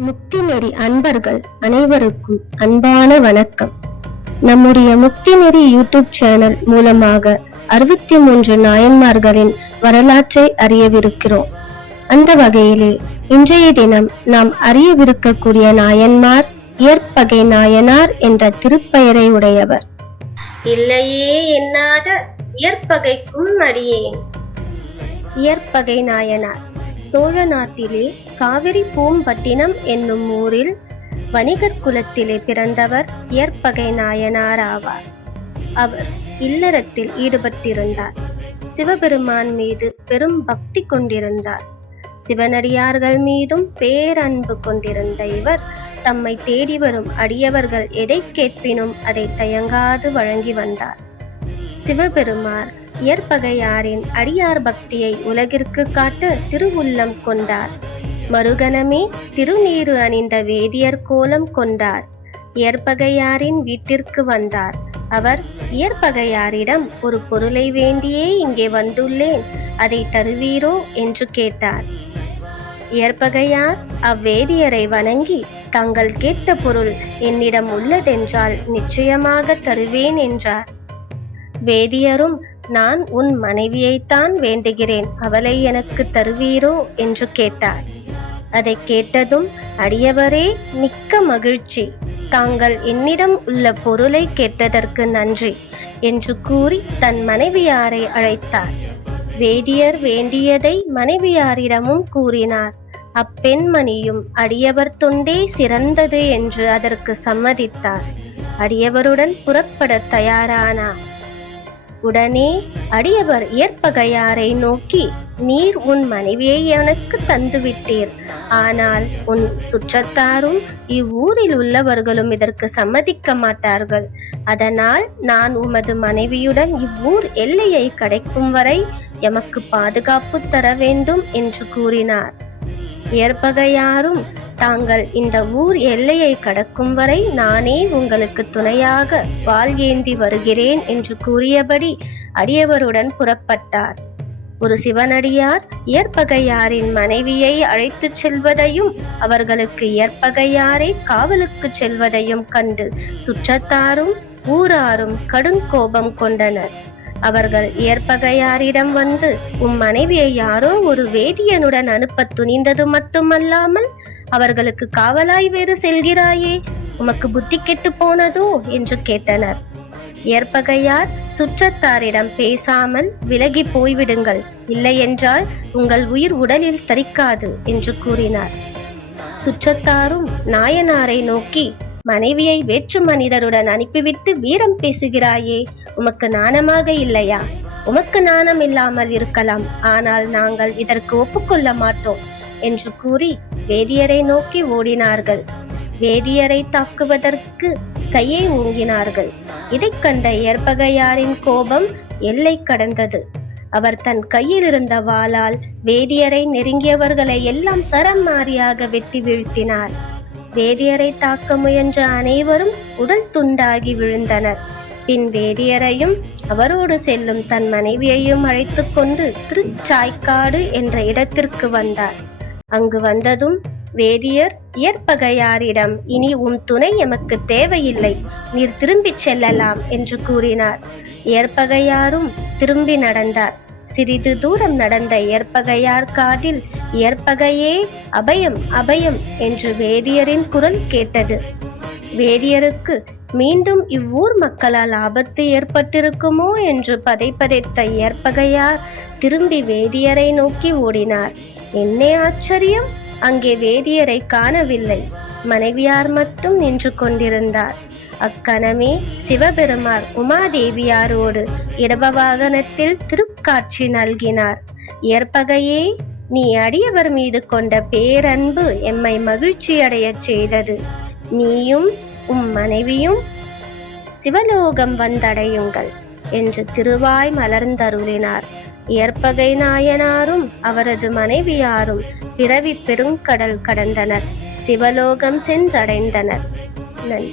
முக்தி நெறி அன்பர்கள் அனைவருக்கும் அன்பான வணக்கம். நம்முடைய முக்தி நெறி யூடியூப் சேனல் மூலமாக 63 நாயன்மார்களின் வரலாற்றை அறியவிருக்கிறோம். அந்த வகையிலே இன்றைய தினம் நாம் அறியவிருக்கக்கூடிய நாயன்மார் இயற்பகை நாயனார் என்ற திருப்பெயரை உடையவர். இல்லையே எண்ணாத இயற்பகைக்கும் அடியேன். இயற்பகை நாயனார் சோழ நாட்டிலே காவிரி பூம்பட்டினம் என்னும் ஊரில் வணிகர் குலத்திலே பிறந்தவர் இயற்பகை நாயனார் ஆவார். அவர் இல்லறத்தில் ஈடுபட்டிருந்தார். சிவபெருமான் மீது பெரும் பக்தி கொண்டிருந்தார். சிவனடியார்கள் மீதும் பேரன்பு கொண்டிருந்த இவர் தம்மை தேடி வரும் அடியவர்கள் எதை கேட்பினும் அதை தயங்காது வழங்கி வந்தார். சிவபெருமான் இயற்பகையாரின் அடியார் பக்தியை உலகிற்கு காட்ட திருவுள்ளம் கொண்டார். மறுகணமே திருநீறு அணிந்த வேதியர் கோலம் கொண்டார். இயற்பகையாரின் வீட்டிற்கு வந்தார். அவர் இயற்பகையாரிடம் ஒரு பொருளை வேண்டியே இங்கே வந்துள்ளேன், அதை தருவீரோ என்று கேட்டார். இயற்பகையார் அவ்வேதியரை வணங்கி, தாங்கள் கேட்ட பொருள் என்னிடம் உள்ளதென்றால் நிச்சயமாக தருவேன் என்றார். வேதியரும், நான் உன் மனைவியைத்தான் வேண்டுகிறேன், அவளை எனக்கு தருவீரோ என்று கேட்டார். அதை கேட்டதும், அடியவரே மிக்க மகிழ்ச்சி, தாங்கள் என்னிடம் உள்ள பொருளை கேட்டதற்கு நன்றி என்று கூறி தன் மனைவியாரை அழைத்தார். வேதியர் வேண்டியதை மனைவியாரிடமும் கூறினார். அப்பெண்மணியும் அடியவர் தொண்டே சிறந்தது என்று அதற்கு சம்மதித்தார். அடியவருடன் புறப்பட தயாரானார். உடனே அடியவர் இயற்பகையாரை நோக்கி, நீர் உன் மனைவியை எனக்கு தந்துவிட்டீர், ஆனால் உன் சுற்றத்தாரும் இவ்வூரில் உள்ளவர்களும் இதற்கு சம்மதிக்க மாட்டார்கள். அதனால் நான் உமது மனைவியுடன் இவ்வூர் எல்லையை கடக்கும் வரை எமக்கு பாதுகாப்பு தர வேண்டும் என்று கூறினார். இயற்பகையாரும், தாங்கள் இந்த ஊர் எல்லையை கடக்கும் வரை நானே உங்களுக்கு துணையாக வாள் ஏந்தி வருகிறேன் என்று கூறியபடி அடியவருடன் புறப்பட்டார். ஒரு சிவனடியார் இயற்பகையாரின் மனைவியை அழைத்து செல்வதையும் அவர்களுக்கு இயற்பகையாரை காவலுக்கு செல்வதையும் கண்டு சுற்றத்தாரும் ஊராரும் கடுங்கோபம் கொண்டனர். அவர்கள் இயற்பகையாரிடம் வந்து, உம் மனைவியை யாரோ ஒரு வேதியனுடன் அனுப்ப துணிந்தது மட்டுமல்லாமல் அவர்களுக்கு காவலாய் வேறு செல்கிறாயே, உமக்கு புத்தி கெட்டு போனதோ என்று கேட்டனர். இயற்பகையார், சுற்றத்தாரிடம் பேசாமல் விலகி போய்விடுங்கள், இல்லையென்றால் உங்கள் உயிர் உடலில் தரிக்காது என்று கூறினார். சுற்றத்தாரும் நாயனாரை நோக்கி, மனைவியை வேற்று மனிதருடன் அனுப்பிவிட்டு வீரம் பேசுகிறாயே, உமக்கு நாணமாக இல்லையா? உமக்கு நாணம் இல்லாமல் இருக்கலாம், ஆனால் நாங்கள் இதற்கு ஒப்புக்கொள்ள மாட்டோம் என்று கூறி வேதியரை நோக்கி ஓடினார்கள். வேதியரை தாக்குவதற்கு கையை ஓங்கினார்கள். இதை கண்ட இயற்பகையாரின் கோபம் எல்லை கடந்தது. அவர் தன் கையில் இருந்த வாளால் வேதியரை நெருங்கியவர்களை எல்லாம் சரம் மாறியாக வெட்டி வீழ்த்தினார். வேதியரை தாக்க முயன்ற அனைவரும் உடல் துண்டாகி விழுந்தனர். பின் வேதியரையும் அவரோடு செல்லும் தன் மனைவியையும் அழைத்து கொண்டு திருச்சாய்க்காடு என்ற இடத்திற்கு வந்தார். அங்கு வந்ததும் வேதியர் இயற்பகையாரிடம், இனி உன் துணை எமக்கு தேவையில்லை, நீர் திரும்பிச் செல்லலாம் என்று கூறினார். இயற்பகையாரும் திரும்பி நடந்தார். சிறிது தூரம் நடந்த இயற்பகையார் காதில், இயற்பகையே அபயம் அபயம் என்று வேதியரின் குரல் கேட்டது. வேதியருக்கு மீண்டும் இவ்வூர் மக்களால் ஆபத்து ஏற்பட்டிருக்குமோ என்று பதைத்த இயற்பகையார் திரும்பி வேதியரை நோக்கி ஓடினார். என்ன ஆச்சரியம், அங்கே வேதியரை காணவில்லை. மனைவியார் மட்டும் நின்று கொண்டிருந்தார். அக்கணமே சிவபெருமான் உமாதேவியாரோடு இடப வாகனத்தில் திருக்காட்சி நல்கினார். இயற்பகையே, நீ அடியவர் மீது கொண்ட பேரன்பு எம்மை மகிழ்ச்சி அடைய செய்தது. நீயும் உம் மனைவியும் சிவலோகம் வந்தடையுங்கள் என்று திருவாய் மலர்ந்தருளினார். இயற்பகை நாயனாரும் அவரது மனைவியாரும் பிறவி பெருங்கடல் கடந்தனர். சிவலோகம் சென்றடைந்தனர். நன்றி.